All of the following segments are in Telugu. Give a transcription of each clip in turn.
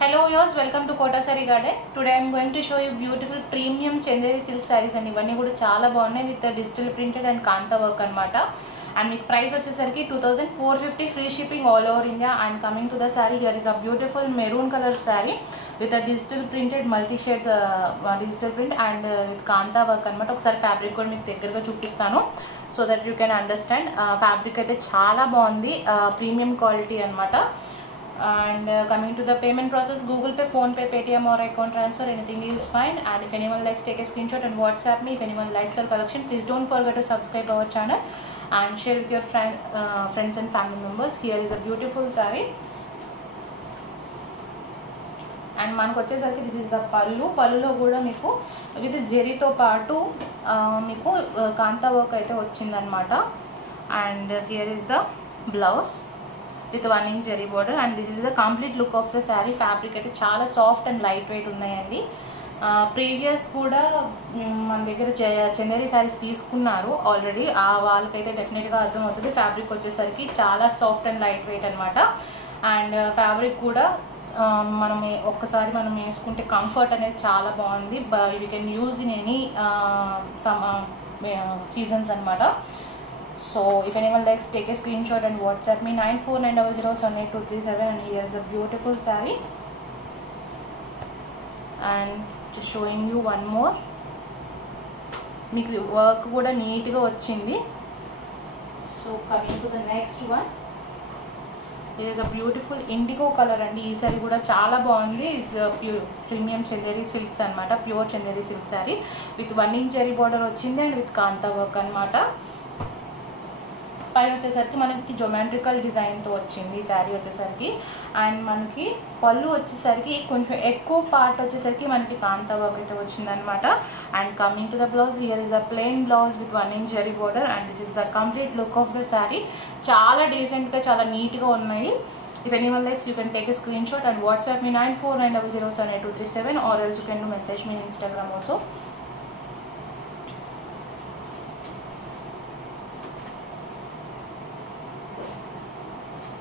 Hello viewers, welcome to Kota Saree Garden. Today I am going to show you beautiful premium Chanderi silk sarees and ఇవన్నీ కూడా చాలా బాగున్నాయి with digital printed and kanta work అన్నమాట. And మీకు ప్రైస్ వచ్చేసరికి 2450 free shipping all over India. And coming to the saree, here is a beautiful maroon color saree with a digital printed multi shades digital print and with kanta work అన్నమాట. ఒకసారి ఫ్యాబ్రిక్ కూడా మీకు దగ్గరగా చూపిస్తాను so that you can understand. Fabric అయితే చాలా బాగుంది, ప్రీమియం క్వాలిటీ అన్నమాట. And coming to the payment process, Google Pay, Phone Pay, Paytm or account transfer, anything is fine. And if anyone likes, take a screenshot and WhatsApp me. If anyone likes our collection, please don't forget to subscribe our channel and share with your friends and family members. Here is a beautiful saree. And మనకు వచ్చేసరికి దిస్ ఇస్ ద పళ్ళులో కూడా మీకు విత్ జెరీతో పాటు మీకు కాంతా వర్క్ అయితే వచ్చిందనమాట. And here is the blouse with 1 inch zari border, and this is the complete look of the saree. Fabric అయితే చాలా సాఫ్ట్ అండ్ లైట్ వెయిట్ ఉన్నాయండి. ప్రీవియస్ కూడా మన దగ్గర చందేరి సారీస్ తీసుకున్నారు ఆల్రెడీ, వాళ్ళకైతే డెఫినెట్గా అర్థమవుతుంది. ఫ్యాబ్రిక్ వచ్చేసరికి చాలా సాఫ్ట్ అండ్ లైట్ వెయిట్ అనమాట. అండ్ ఫ్యాబ్రిక్ కూడా మనం ఒక్కసారి మనం వేసుకుంటే కంఫర్ట్ అనేది చాలా బాగుంది. You can use in any seasons అనమాట. So if anyone likes, take a screenshot and WhatsApp me 9490078237. And here's a beautiful saree. And just showing you one more. మీకు వర్క్ కూడా నీట్గా వచ్చింది. So coming to the next one, ఇది is a beautiful indigo colour అండి. ఈ సారీ కూడా చాలా బాగుంది. ఇస్ ప్రీమియం చందేరి సిల్క్స్ అనమాట, pure Chanderi silk sari with 1 inch zari border వచ్చింది అండ్ విత్ కాంతా వర్క్ అనమాట. పైన వచ్చేసరికి మనకి జోమెట్రికల్ డిజైన్తో వచ్చింది ఈ శారీ వచ్చేసరికి. అండ్ మనకి పళ్ళు వచ్చేసరికి కొంచెం ఎక్కువ పార్ట్ వచ్చేసరికి మనకి కాంతా వర్క్ అయితే వచ్చిందనమాట. And coming to the blouse, here is the plain blouse with 1 inch zari border. And this is the complete look of the sari. చాలా డీసెంట్గా, చాలా నీట్గా ఉన్నాయి. If anyone likes, you can take a screenshot and WhatsApp me 9490078237, or else you can do message me in Instagram also.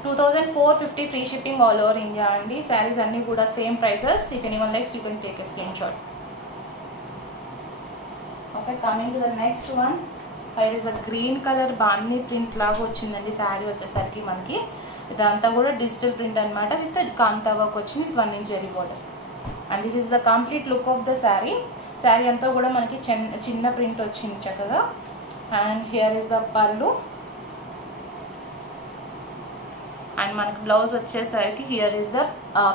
$2450 free shipping all over India అండి. శారీస్ అన్నీ కూడా same prices. If anyone likes, you can take a screenshot. Okay, coming to the next one, here is the green colour బాందీ ప్రింట్ లాగా వచ్చిందండి శారీ వచ్చేసరికి. మనకి ఇదంతా కూడా డిజిటల్ ప్రింట్ అనమాట విత్ కాంతా వర్క్ వచ్చింది with 1 inch zari border. And this is the complete look of the sari. Sari అంతా కూడా మనకి చిన్న ప్రింట్ వచ్చింది చక్కగా. And here is the pallu. And మనకి బ్లౌజ్ వచ్చేసరికి here is the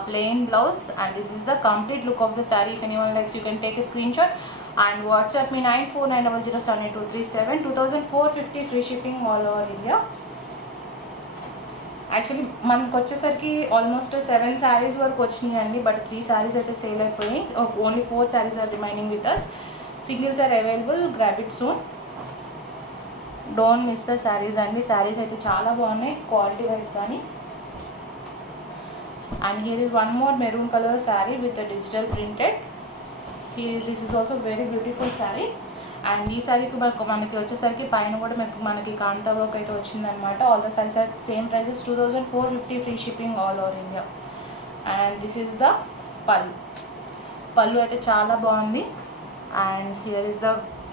plain blouse. And this is the complete look of the sari. If anyone likes, you can take a screen shot and WhatsApp me 9490078237. 2450 free shipping all over India. Actually మనకు వచ్చేసరికి ఆల్మోస్ట్ 7 శారీస్ వరకు వచ్చినాయి అండి, బట్ 3 శారీస్ అయితే సేల్ అయిపోయాయి. Only 4 saris are remaining with us. Singles are available, grab it soon. Don't miss the saris అండి. శారీస్ అయితే చాలా బాగున్నాయి క్వాలిటీ వైజ్ కానీ. And here is one more maroon colour sari with digital printed. This is also very beautiful sari. And ఈ శారీకి మనకి వచ్చేసరికి పైన కూడా మనకి కాంతా వర్క్ అయితే వచ్చిందనమాట. All the saris are same prices, 2450 free shipping all over India. And this is the pallu అయితే చాలా బాగుంది. And here is the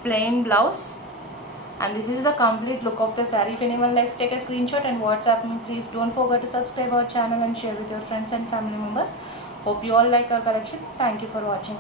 plain blouse. And this is the complete look of the saree. If anyone likes, take a screenshot and WhatsApp me. Please don't forget to subscribe our channel and share with your friends and family members. Hope you all like our collection. Thank you for watching.